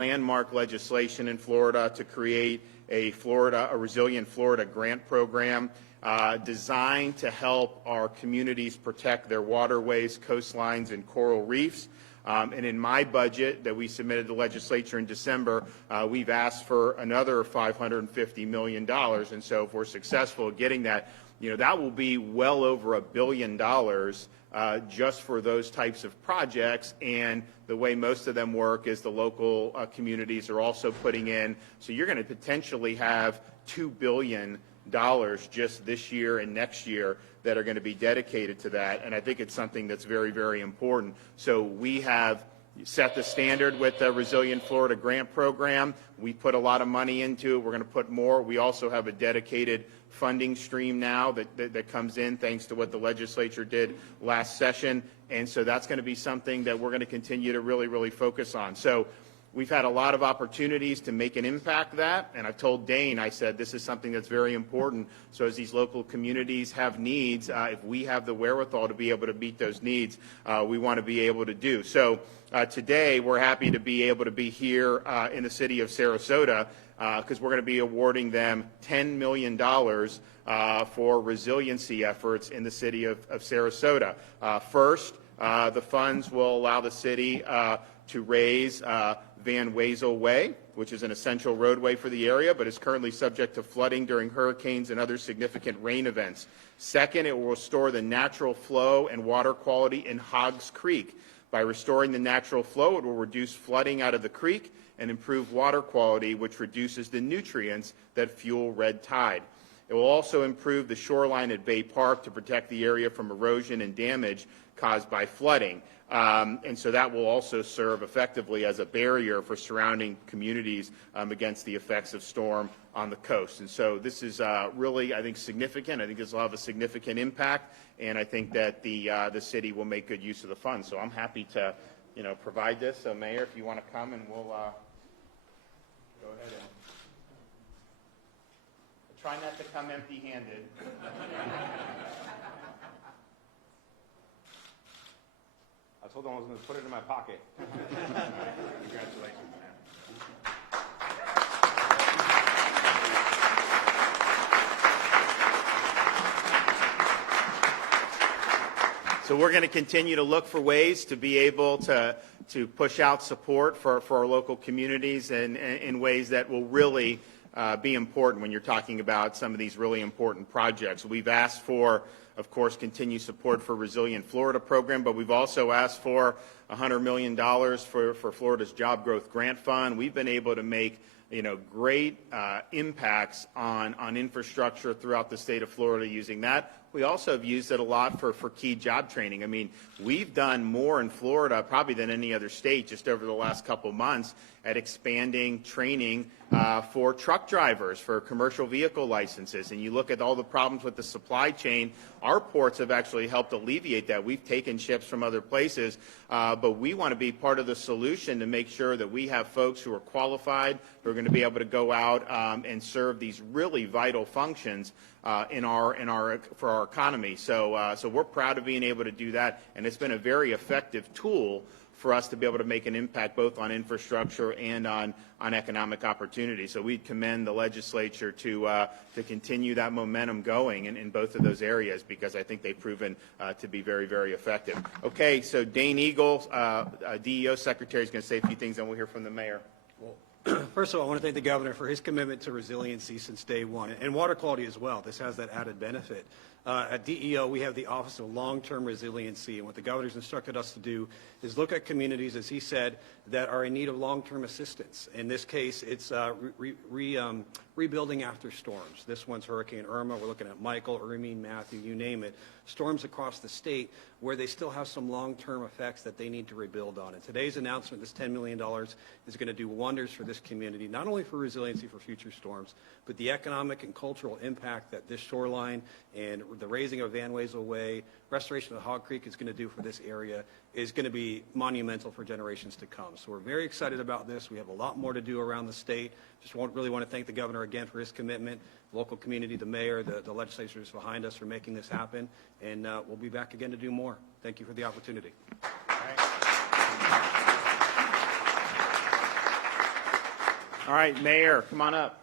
landmark legislation in Florida to create a Resilient Florida grant program designed to help our communities protect their waterways, coastlines, and coral reefs. And in my budget that we submitted to the legislature in December, we've asked for another $550 million. And so if we're successful at getting that, that will be well over $1 billion just for those types of projects. And the way most of them work is the local communities are also putting in. So you're going to potentially have $2 billion just this year and next year that are going to be dedicated to that. And I think it's something that's very, very important. So we have set the standard with the Resilient Florida grant program. We put a lot of money into it. We're going to put more. We also have a dedicated funding stream now that comes in thanks to what the legislature did last session. And so that's going to be something that we're going to continue to really, really focus on. So we've had a lot of opportunities to make an impact that, and I've told Dane, I said, this is something that's very important. So as these local communities have needs, if we have the wherewithal to be able to meet those needs, we want to be able to do. So today, we're happy to be able to be here in the city of Sarasota because we're going to be awarding them $10 million for resiliency efforts in the city of Sarasota. First, the funds will allow the city to raise Van Wezel Way, which is an essential roadway for the area, but is currently subject to flooding during hurricanes and other significant rain events. Second, it will restore the natural flow and water quality in Hoggs Creek. By restoring the natural flow, it will reduce flooding out of the creek and improve water quality, which reduces the nutrients that fuel red tide. It will also improve the shoreline at Bay Park to protect the area from erosion and damage caused by flooding. And so that will also serve effectively as a barrier for surrounding communities against the effects of storm on the coast. And so this is really, I think, significant. I think this will have a significant impact, and I think that the city will make good use of the funds. So I'm happy to, provide this. So, Mayor, if you want to come, and we'll go ahead and try not to come empty-handed. I told them I was going to put it in my pocket. Congratulations, man. So we're going to continue to look for ways to be able to push out support for our local communities and in ways that will really be important when you're talking about some of these really important projects. We've asked for, of course, continued support for Resilient Florida program, but we've also asked for $100 million for Florida's Job Growth Grant Fund. We've been able to make great impacts on infrastructure throughout the state of Florida using that. We also have used it a lot for key job training. I mean, we've done more in Florida probably than any other state just over the last couple months at expanding training for truck drivers, for commercial vehicle licenses. And you look at all the problems with the supply chain, our ports have actually helped alleviate that. We've taken ships from other places, but we want to be part of the solution to make sure that we have folks who are qualified, who are going to be able to go out and serve these really vital functions for our economy. So we're proud of being able to do that, and it's been a very effective tool for us to be able to make an impact both on infrastructure and on economic opportunity. So we commend the legislature to continue that momentum going in both of those areas because I think they've proven to be very, very effective. Okay, so Dane Eagle, DEO Secretary, is going to say a few things, and we'll hear from the mayor. First of all, I want to thank the governor for his commitment to resiliency since day one, and water quality as well. This has that added benefit. At DEO, we have the Office of Long-Term Resiliency, and what the governor's instructed us to do is look at communities, as he said, that are in need of long-term assistance. In this case, it's rebuilding after storms. This one's Hurricane Irma. We're looking at Michael, Irene, Matthew, you name it. Storms across the state where they still have some long-term effects that they need to rebuild on. And today's announcement, this $10 million, is going to do wonders for this community, not only for resiliency for future storms, but the economic and cultural impact that this shoreline and the raising of Van Wezel Way, restoration of Hog Creek is going to do for this area is going to be monumental for generations to come. So we're very excited about this. We have a lot more to do around the state. Just really want to thank the governor again for his commitment, local community, the mayor, the legislators behind us for making this happen, and we'll be back again to do more. Thank you for the opportunity. All right, Mayor, come on up.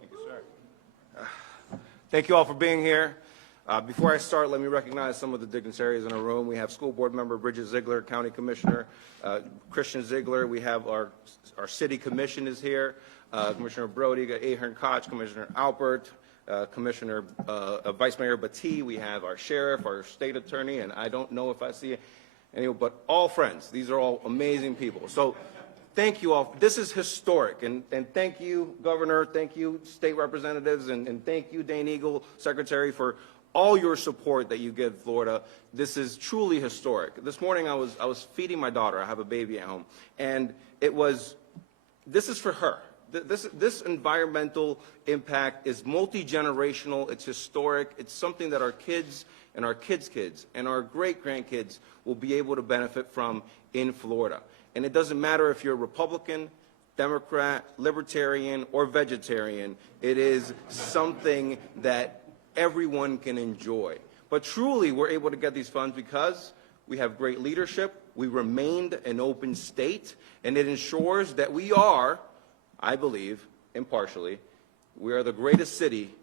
Thank you, sir. Thank you all for being here. Before I start, let me recognize some of the dignitaries in our room. We have School Board Member Bridget Ziegler, County Commissioner Christian Ziegler. We have our City Commission is here. Commissioner Brody, Ahern Koch, Commissioner Alpert, Commissioner Vice Mayor Batee. We have our Sheriff, our State Attorney, and I don't know if I see anyone, but all friends. These are all amazing people. So thank you all. This is historic, and thank you, Governor, thank you, State Representatives, and thank you, Dane Eagle, Secretary, for all your support that you give Florida. This is truly historic. This morning I was feeding my daughter. I have a baby at home, and this is for her. This environmental impact is multi-generational. It's historic. It's something that our kids and our kids' kids and our great-grandkids will be able to benefit from in Florida. And it doesn't matter if you're Republican, Democrat, Libertarian, or Vegetarian. It is something that everyone can enjoy. But truly, we're able to get these funds because we have great leadership. We remained an open state, and it ensures that we are, I believe, impartially, we are the greatest city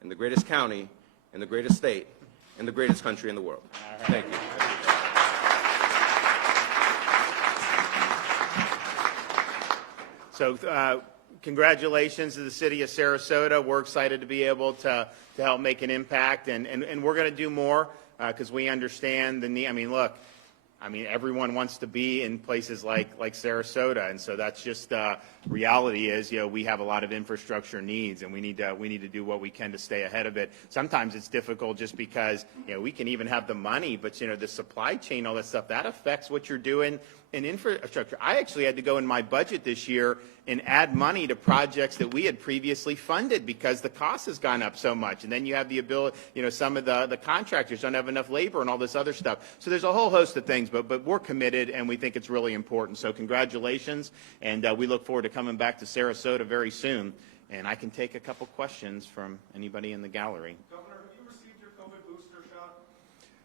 and the greatest county and the greatest state and the greatest country in the world. Thank you. So congratulations to the city of Sarasota. We're excited to be able to help make an impact, and we're going to do more because we understand the need. I mean, look, everyone wants to be in places like Sarasota, and so that's just reality is, we have a lot of infrastructure needs, and we need to do what we can to stay ahead of it. Sometimes it's difficult just because, we can even have the money, but, the supply chain, all that stuff, that affects what you're doing in infrastructure. I actually had to go in my budget this year and add money to projects that we had previously funded because the cost has gone up so much. And then you have the ability, some of the contractors don't have enough labor and all this other stuff. So there's a whole host of things, but we're committed and we think it's really important. So congratulations, and we look forward to coming back to Sarasota very soon. And I can take a couple questions from anybody in the gallery. Governor, have you received your COVID booster shot?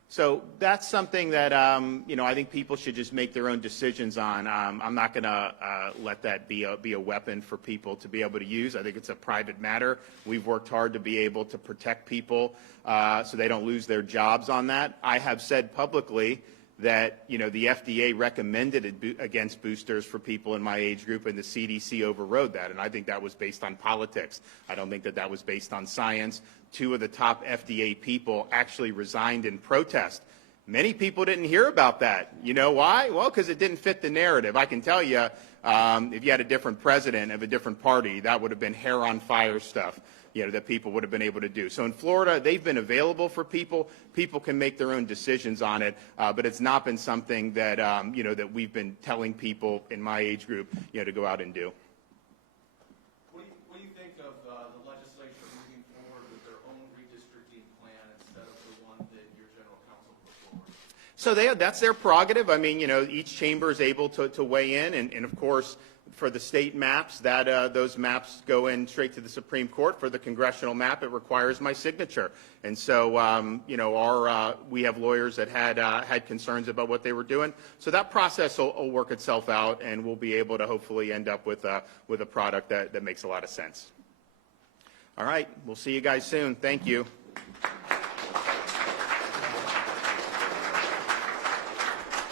So that's something that, I think people should just make their own decisions on. I'm not going to let that be a weapon for people to be able to use. I think it's a private matter. We've worked hard to be able to protect people so they don't lose their jobs on that. I have said publicly that, the FDA recommended it against boosters for people in my age group, and the CDC overrode that. And I think that was based on politics. I don't think that was based on science. 2 of the top FDA people actually resigned in protest. Many people didn't hear about that. You know why? Well, because it didn't fit the narrative. I can tell you, if you had a different president of a different party, that would have been hair on fire stuff, that people would have been able to do. So in Florida, they've been available for people. People can make their own decisions on it, but it's not been something that, that we've been telling people in my age group, to go out and do. What do you think of the legislature moving forward with their own redistricting plan instead of the one that your general counsel put forward? So that's their prerogative. Each chamber is able to weigh in, and of course, for the state maps, those maps go in straight to the Supreme Court. For the congressional map, it requires my signature. And so, we have lawyers that had concerns about what they were doing. So that process will work itself out, and we'll be able to hopefully end up with a product that makes a lot of sense. All right, we'll see you guys soon. Thank you.